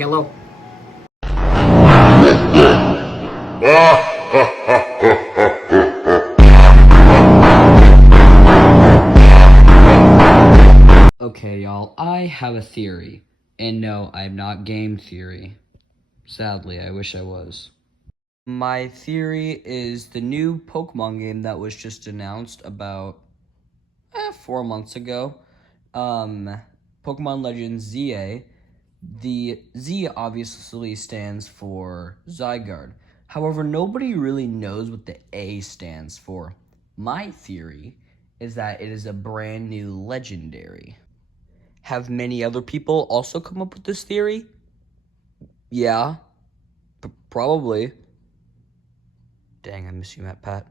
Hello. Okay, y'all, I have a theory. And no, I'm not game theory. Sadly, I wish I was. My theory is the new Pokemon game that was just announced about 4 months ago. Pokemon Legends ZA. The Z obviously stands for Zygarde. However, nobody really knows what the A stands for. My theory is that it is a brand new legendary. Have many other people also come up with this theory? Yeah, probably. Dang, I miss you, Matt Pat.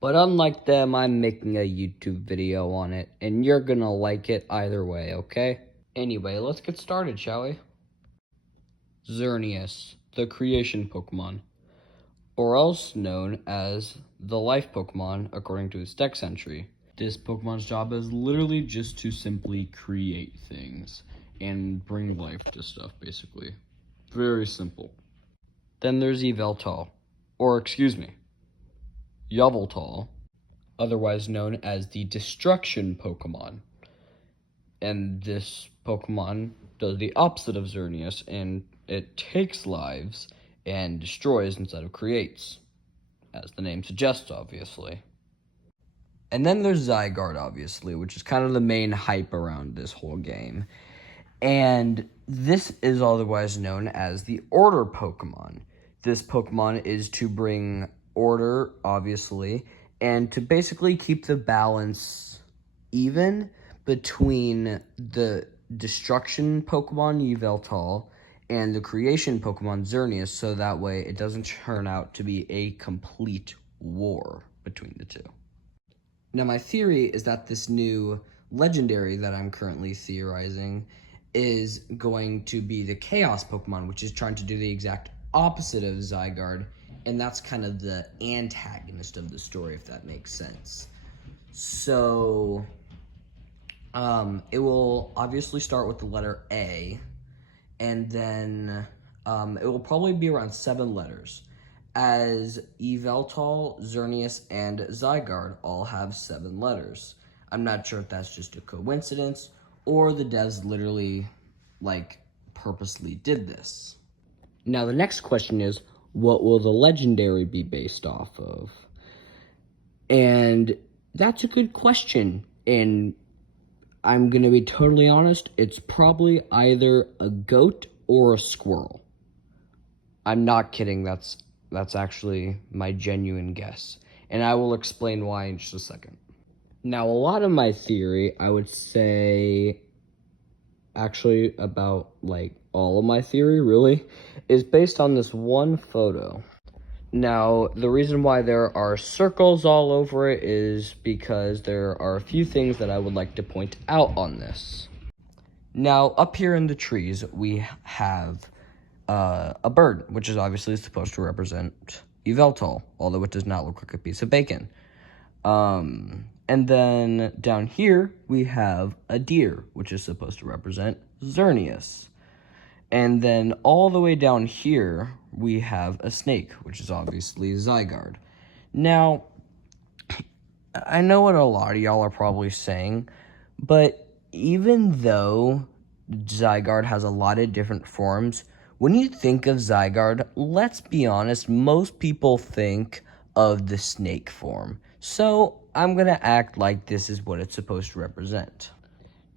But unlike them, I'm making a YouTube video on it, and you're gonna like it either way, okay? Anyway, let's get started, shall we? Xerneas, the creation Pokemon, or else known as the life Pokemon according to its Dex entry. This Pokemon's job is literally just to simply create things and bring life to stuff, basically. Very simple. Then there's Yveltal, Yveltal, otherwise known as the Destruction Pokemon. And this Pokemon does the opposite of Xerneas, and it takes lives and destroys instead of creates, as the name suggests, obviously. And then there's Zygarde, obviously, which is kind of the main hype around this whole game. And this is otherwise known as the Order Pokemon. This Pokemon is to bring order, obviously, and to basically keep the balance even between the Destruction Pokemon Yveltal and the Creation Pokemon Xerneas, so that way it doesn't turn out to be a complete war between the two. Now, my theory is that this new legendary that I'm currently theorizing is going to be the Chaos Pokemon, which is trying to do the exact opposite of Zygarde, and that's kind of the antagonist of the story, if that makes sense. So, it will obviously start with the letter A, and then it will probably be around 7 letters, as Yveltal, Xerneas, and Zygarde all have 7 letters. I'm not sure if that's just a coincidence, or the devs literally, purposely did this. Now, the next question is, what will the legendary be based off of? And that's a good question, and I'm going to be totally honest, it's probably either a goat or a squirrel. I'm not kidding, that's actually my genuine guess, and I will explain why in just a second. Now, a lot of my theory, I would say, actually about, all of my theory, really, is based on this one photo. Now, the reason why there are circles all over it is because there are a few things that I would like to point out on this. Now, up here in the trees, we have a bird, which is obviously supposed to represent Yveltal, although it does not look like a piece of bacon. And then down here, we have a deer, which is supposed to represent Xerneas. And then all the way down here, we have a snake, which is obviously Zygarde. Now, I know what a lot of y'all are probably saying, but even though Zygarde has a lot of different forms, when you think of Zygarde, let's be honest, most people think of the snake form. So I'm going to act like this is what it's supposed to represent.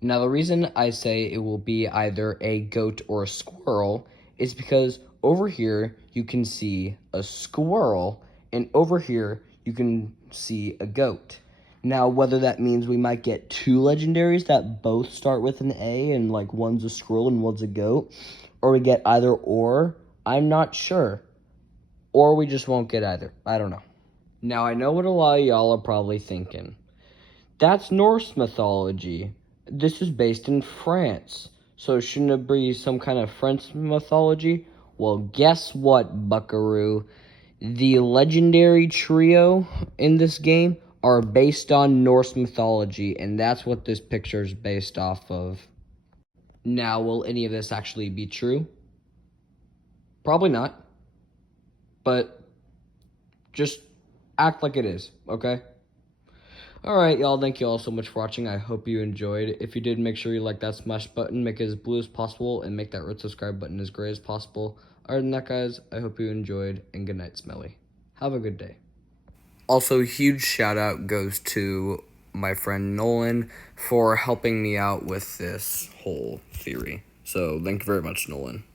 Now, the reason I say it will be either a goat or a squirrel is because over here you can see a squirrel, and over here you can see a goat. Now, whether that means we might get 2 legendaries that both start with an A, and one's a squirrel and one's a goat, or we get either or, I'm not sure. Or we just won't get either. I don't know. Now, I know what a lot of y'all are probably thinking. That's Norse mythology. This is based in France. So shouldn't it be some kind of French mythology? Well, guess what, buckaroo? The legendary trio in this game are based on Norse mythology, and that's what this picture is based off of. Now, will any of this actually be true? Probably not. But just act like it is, okay? Alright, y'all, thank you all so much for watching. I hope you enjoyed. If you did, make sure you like that smash button, make it as blue as possible, and make that red subscribe button as gray as possible. Other than that, guys, I hope you enjoyed, and good night, Smelly. Have a good day. Also, huge shout out goes to my friend Nolan for helping me out with this whole theory. So, thank you very much, Nolan.